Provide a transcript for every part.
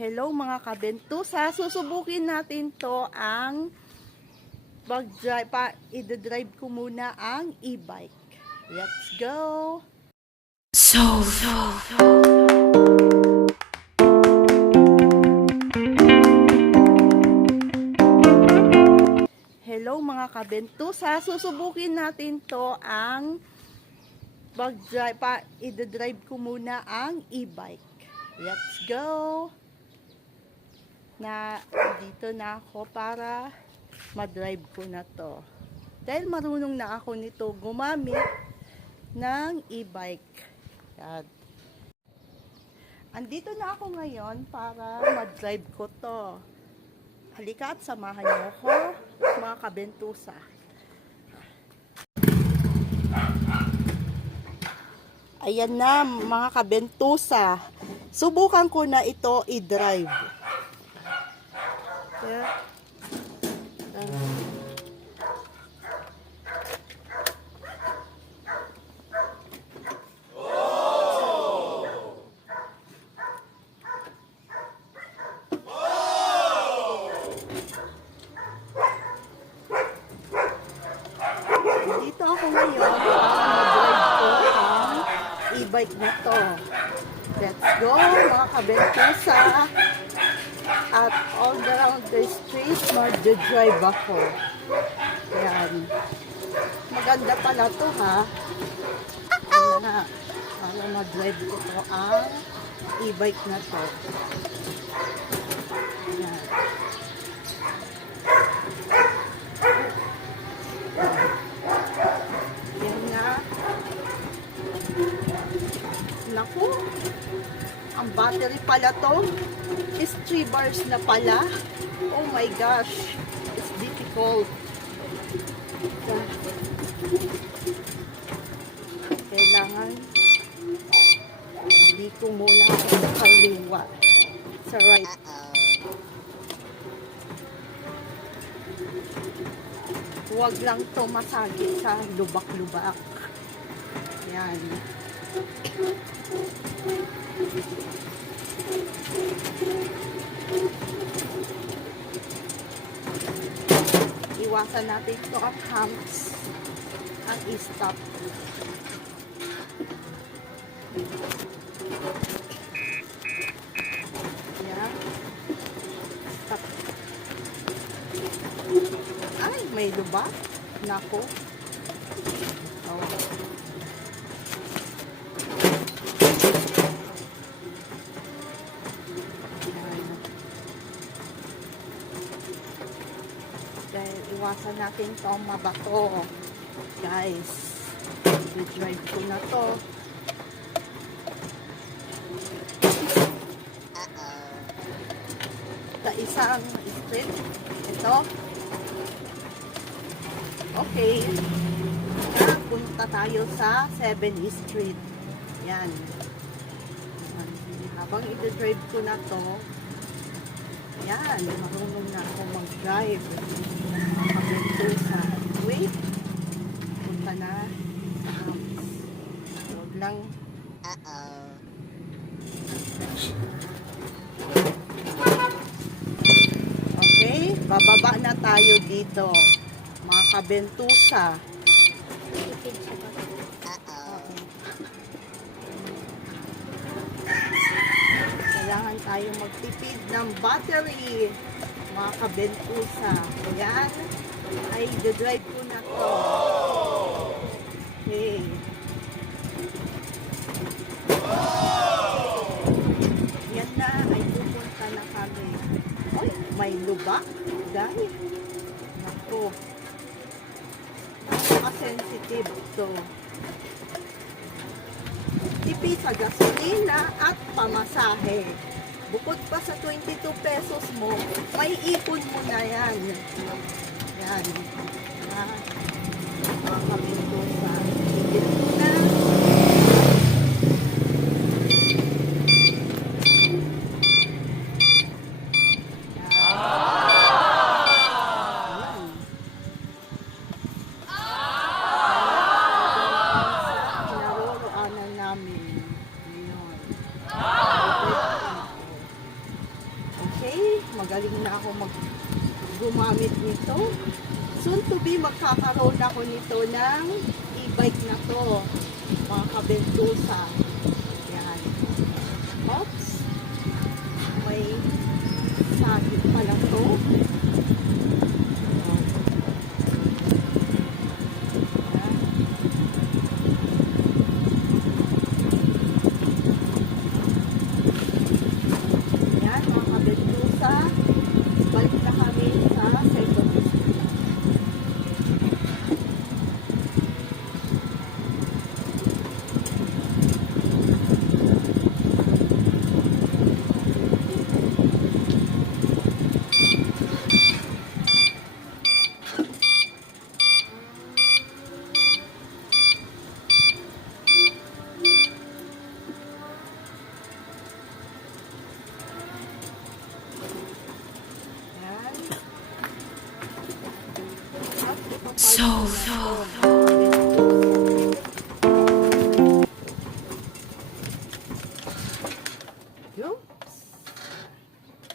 Hello mga kabentusa, susubukin natin to ang i-drive ko muna ang e-bike. Let's go! Hello mga kabentusa, susubukin natin to ang i-drive ko muna ang e-bike. Let's go! Dito na ako para ma-drive ko na to. Dahil marunong na ako nito gumamit ng e-bike. Yan. Andito na ako ngayon para ma-drive ko to. Halika at samahan niyo ako, mga kabentusa. Ayan na, mga kabentusa. Subukan ko na ito i-drive. Dito ako ngayon para mag-drive ko ang e-bike na to. Let's go, mga kabentusa. At all around the street, mag-drive ako. Yan. Maganda pala to, ha? Ayan, para mag-drive ko to ang e-bike na to. Yan. Yan na. Naku, ang battery pala to is 3 bars na pala. Oh my gosh, it's difficult. Kailangan dito muna ako sa kaliwa, sa right. Huwag lang to masagi sa lubak-lubak. Yan. Iwasan natin ito at humps ang i-stop. Yan. Stop. Ay, may lubak. Nako. Oh. Dahil iwasan natin itong mabato. Guys, i-drive ko na to. Sa isang street. Ito. Okay. Punta tayo sa 7th Street. Yan. Habang i-drive ko na to, yan, marunong na ako mag-drive. Makabentusa. Wait. Punta na. Huwag lang. Okay. Bababa na tayo dito. Mga kabentusa. Kailangan tayo magtipid ng battery, mga kabentusa. Ayan, ay drive ko na to. Okay. Yan na, ay pupunta na kami. Ay, may lubak. Dahil, naku, napaka-sensitive to. Tipid sa gasolina at pamasahe. Bukod pa sa 22 pesos mo, may ipon mo na yan. Yan. Mga kabentusa. Ipon na. magaling na ako gumamit nito. Soon to be, magkakaroon ako nito ng e-bike na to, mga kabentusa. Yan. Oops. May sagit pala to. Yan, mga kabentusa. Balik na kami sa second street.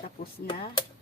Tapos na.